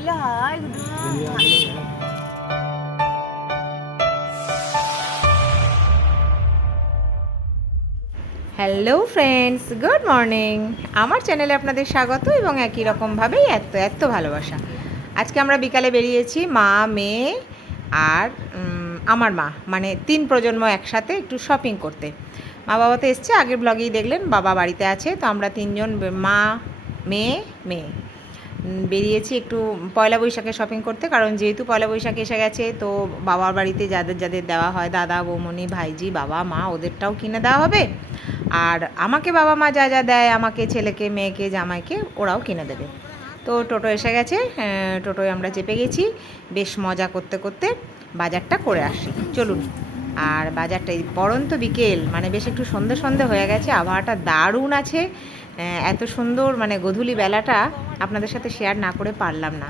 বলে hi Gudu. Hello friends, good morning. আমার চ্যানেলে আপনাদের স্বাগত এবং একই রকমভাবেই এত এত ভালোবাসা। আজকে আমরা বিকালে বেরিয়েছি মা, মেয়ে আর আমার মা, মানে 3 প্রজন্ম একসাথে একটু শপিং করতে। মা বাবা তো এসছে, আগের ব্লগেই দেখলেন, বাবা বাড়িতে আছে। তো আমরা 3জন মা, মেয়ে, মেয়ে বেরিয়েছি একটু পয়লা বৈশাখে শপিং করতে, কারণ যেহেতু পয়লা বৈশাখ এসে গেছে তো বাবার বাড়িতে যাদের যাদের দেওয়া হয়, দাদা, বৌমনি, ভাইজি, বাবা, মা, ওদেরটাও কিনে দেওয়া হবে। আর আমাকে বাবা মা যা যা দেয়, আমাকে, ছেলেকে, মেয়েকে, জামাইকে, ওরাও কিনে দেবে। তো টোটো এসে গেছে, টোটোয় আমরা চেপে গেছি। বেশ মজা করতে করতে বাজারটা করে আসি, চলুন। আর বাজারটা এই পড়ন্ত বিকেল, মানে বেশ একটু সন্ধে সন্ধে হয়ে গেছে, আবহাওয়াটা দারুণ আছে। এত সুন্দর, মানে গোধূলি বেলাটা আপনাদের সাথে শেয়ার না করে পারলাম না।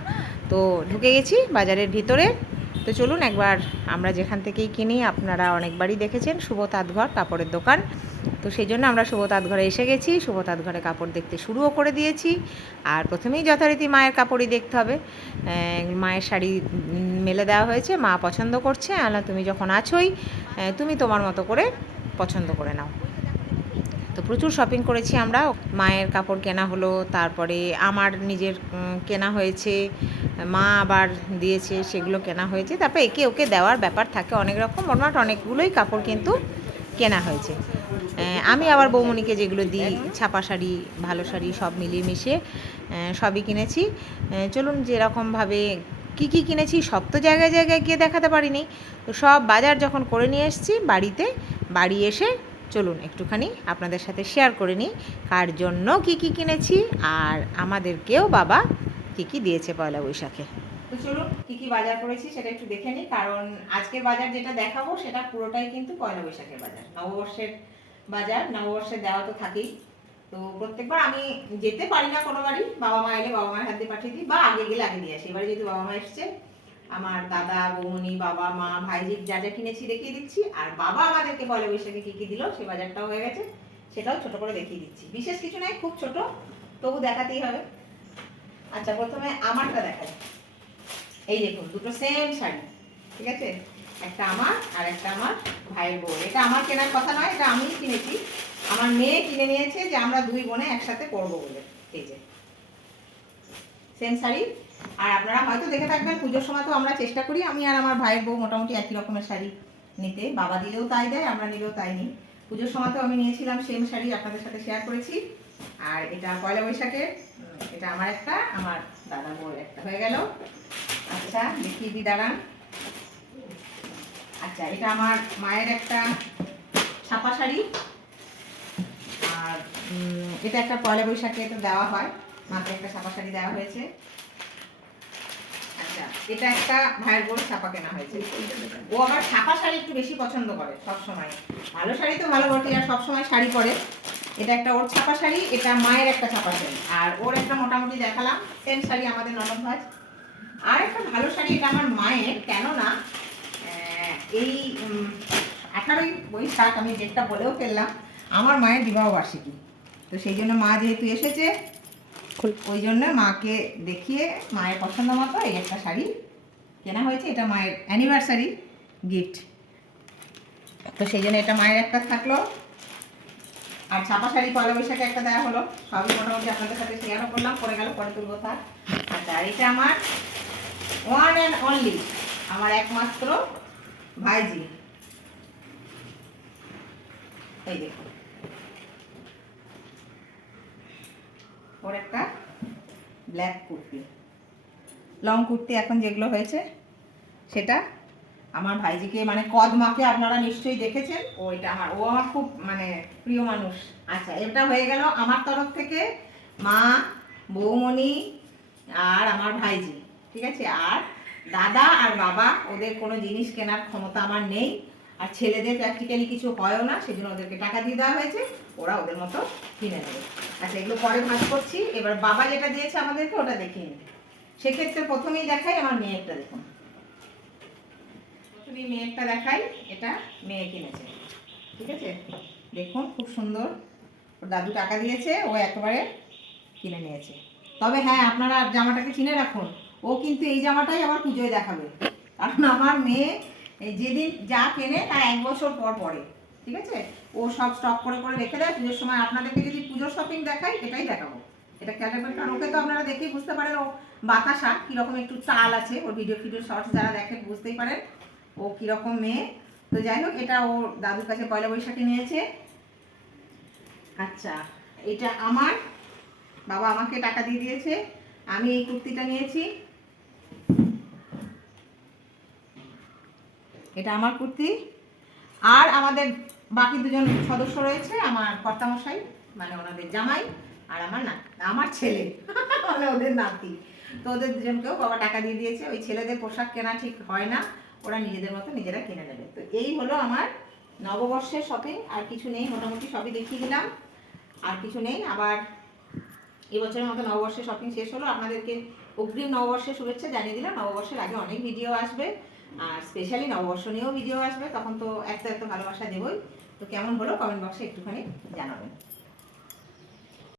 তো ঢুকে গেছি বাজারের ভিতরে। তো চলুন একবার, আমরা যেখান থেকেই কিনি আপনারা অনেকবারই দেখেছেন, শুভ তাঁতঘর কাপড়ের দোকান। তো সেই জন্য আমরা শুভ তাঁতঘরে এসে গেছি, শুভ তাঁতঘরে কাপড় দেখতে শুরুও করে দিয়েছি। আর প্রথমেই যথারীতি মায়ের কাপড়ই দেখতে হবে। মায়ের শাড়ি মেলে দেওয়া হয়েছে, মা পছন্দ করছে। আলা, তুমি যখন আছোই, তুমি তোমার মতো করে পছন্দ করে নাও। তো প্রচুর শপিং করেছি আমরা, মায়ের কাপড় কেনা হলো, তারপরে আমার নিজের কেনা হয়েছে, মা আবার দিয়েছে, সেগুলো কেনা হয়েছে। তারপরে একে ওকে দেওয়ার ব্যাপার থাকে অনেক রকম, মোটমাট অনেকগুলোই কাপড় কিন্তু কেনা হয়েছে। আমি আবার বৌমনিকে যেগুলো দিই, ছাপা শাড়ি, ভালো শাড়ি, সব মিলিয়ে মিশিয়ে সবই কিনেছি। চলুন, যেরকমভাবে কী কী কিনেছি সব তো জায়গায় জায়গায় গিয়ে দেখাতে পারিনি। তো সব বাজার যখন করে নিয়ে এসেছি বাড়িতে, বাড়ি এসে চলুন একটুখানি আপনাদের সাথে শেয়ার করে নিই কার জন্য কী কী কিনেছি, আর আমাদেরকেও বাবা কী কী দিয়েছে পয়লা বৈশাখে। তো চলুন, কী কী বাজার করেছি সেটা একটু দেখে নিই, কারণ আজকের বাজার যেটা দেখাবো সেটা পুরোটাই কিন্তু পয়লা বৈশাখের বাজার, নববর্ষের বাজার। নববর্ষের দেওয়া তো থাকেই। তো প্রত্যেকবার আমি যেতে পারি না কোনো বাড়ি, বাবা মা এলে বাবা মায়ের হাত দিয়ে পাঠিয়ে দিই, বা আগে গেলে আগে দিয়ে আসি। এবারে যেহেতু বাবা মা এসছে, আমার দাদা, বৌমনি, বাবা, মা, ভাইজি যা যা কিনেছি দেখিয়ে দিচ্ছি। আর বাবা আমাদেরকে পয়লা বৈশাখে কী কী দিল সে বাজারটাও হয়ে গেছে, সেটাও ছোট করে দেখিয়ে দিচ্ছি। বিশেষ কিছু নাই, খুব ছোট, তবু দেখাতেই হবে। আচ্ছা, প্রথমে আমারটা দেখাই। এই দেখুন, দুটো সেম শাড়ি, ঠিক আছে? একটা আমার আর একটা আমার ভাইয়ের বোন। এটা আমার কেনার কথা নয়, এটা আমিই কিনেছি। আমার মেয়ে কিনে নিয়েছে যে আমরা দুই বোনে একসাথে পরবো বলে। এই যে সেম শাড়ি। আর আপনারা হয়তো দেখে থাকবেন, পুজোর সময় তো আমরা চেষ্টা করি, আমি আর আমার ভাইয়ের বউ, মোটামুটি একই রকমের শাড়ি নিতে। বাবা দিলেও তাই দেয়, আমরা নিলেও তাই নিই। পুজোর সময় তো আমি নিয়েছিলাম সেম শাড়ি, আপনাদের সাথে শেয়ার করেছি। আর এটা পয়লা বৈশাখের, এটা আমার একটা, আমার দাদা বউয়ের একটা হয়ে গেল। আচ্ছা, দেখিয়ে দিই, দাঁড়ান। আচ্ছা, এটা আমার মায়ের একটা ছাপা শাড়ি। আর এটা একটা পয়লা বৈশাখে তো দেওয়া হয়, মাকে একটা ছাপা শাড়ি দেওয়া হয়েছে। আচ্ছা, এটা একটা ভাইয়ের বোন ছাপা কেনা হয়েছে। ও আবার ছাপা শাড়ি একটু বেশি পছন্দ করে সব সময়। ভালো শাড়ি তো ভালো বটে, আর সব সময় শাড়ি পরে। এটা একটা ওর ছাপা শাড়ি, এটা মায়ের একটা ছাপা শাড়ি। আর ওর একটা মোটামুটি দেখালাম সেম শাড়ি, আমাদের ননদ ভাজ। আর একটা ভালো শাড়ি, এটা আমার মায়ের, কেননা এই 18ই বৈশাখ, আমি ডেটটা বলেও ফেললাম, আমার মায়ের বিবাহ বার্ষিকী। তো সেই জন্য মা যেহেতু এসেছে, ওই জন্য মাকে দেখিয়ে মায়ের পছন্দ মতো এই একটা শাড়ি কেনা হয়েছে। এটা মায়ের অ্যানিভার্সারি গিফট, তো সেই জন্য এটা মায়ের একটা থাকলো। আর ছাপা শাড়ি পয়লা বৈশাখে একটা দেওয়া হলো। সবই মোটামুটি আপনাদের সাথে শেয়ারও করলাম, পরে গেল পরে তুলবো তা। আচ্ছা, আর এটা আমার ওয়ান অ্যান্ড অনলি, আমার একমাত্র ভাইজি। এই দেখুন, ওর একটা ব্ল্যাক কুর্তি, লং কুর্তি এখন যেগুলো হয়েছে সেটা আমার ভাইজিকে, মানে কদমাকে আপনারা নিশ্চয়ই দেখেছেন। ও এটা আমার, ও আমার খুব মানে প্রিয় মানুষ। আচ্ছা, এটা হয়ে গেল আমার তরফ থেকে, মা, বৌমণি আর আমার ভাইজি, ঠিক আছে? আর দাদা আর বাবা, ওদের কোনো জিনিস কেনার ক্ষমতা আমার নেই, আর ছেলেদের প্র্যাকটিক্যালি কিছু হয়ও না, সেজন্য ওদেরকে টাকা দিয়ে দেওয়া হয়েছে, ওরা ওদের মতো কিনে নেবে। আচ্ছা, এগুলো পরে ভাগ করছি। এবার বাবা যেটা দিয়েছে আমাদেরকে ওটা দেখিয়ে নিই। সেক্ষেত্রে প্রথমেই দেখাই আমার মেয়েরটা। দেখুন, প্রথমেই মেয়েরটা দেখাই। এটা মেয়ে কিনেছে, ঠিক আছে? দেখুন, খুব সুন্দর। ওর দাদু টাকা দিয়েছে, ও একেবারে কিনে নিয়েছে। তবে হ্যাঁ, আপনারা জামাটাকে চিনে রাখুন, ও কিন্তু এই জামাটাই আবার পুজোয় দেখাবে, কারণ আমার মেয়ে যেদিন যা কেনে তা 1 বছর পর পরে, ঠিক আছে? ও সব স্টক করে করে রেখে দেয় পুজোর সময়। আপনাদেরকে যদি পুজোর শপিং দেখাই এটাই দেখাবো, এটা খেয়াল রাখবেন, কারণ ওকে তো আপনারা দেখেই বুঝতে পারেন ও বাতাসা কীরকম একটু চাল আছে, ওর ভিডিও শর্টস যারা দেখেন বুঝতেই পারেন ও কীরকম মেয়ে। তো যাই হোক, এটা ও দাদুর কাছে পয়লা বৈশাখে নিয়েছে। আচ্ছা, এটা আমার বাবা আমাকে টাকা দিয়ে দিয়েছে, আমি এই কুর্তিটা নিয়েছি, এটা আমার কুর্তি। আর আমাদের বাকি দুজন সদস্য রয়েছে, আমার কর্তামশাই মানে ওনাদের জামাই, আর আমার ছেলে মানে ওদের নাতি। তো ওদের দুজনকেও বাবা টাকা দিয়ে দিয়েছে। ওই ছেলেদের পোশাক কেনা ঠিক হয় না, ওরা নিজেদের মতো নিজেরা কিনে নেবে। তো এই হলো আমার নববর্ষের শপিং, আর কিছু নেই, মোটামুটি সবই দেখিয়ে দিলাম, আর কিছু নেই। আবার এবছরের মতো নববর্ষের শপিং শেষ হলো। আপনাদেরকে অগ্রিম নববর্ষের শুভেচ্ছা জানিয়ে দিলাম। নববর্ষের আগে অনেক ভিডিও আসবে, আর স্পেশালি নববর্ষ নিয়েও ভিডিও আসবে, তখন তো এত এত ভালোবাসা দেবই। তো কেমন হলো কমেন্ট বক্সে একটুখানি জানাবেন।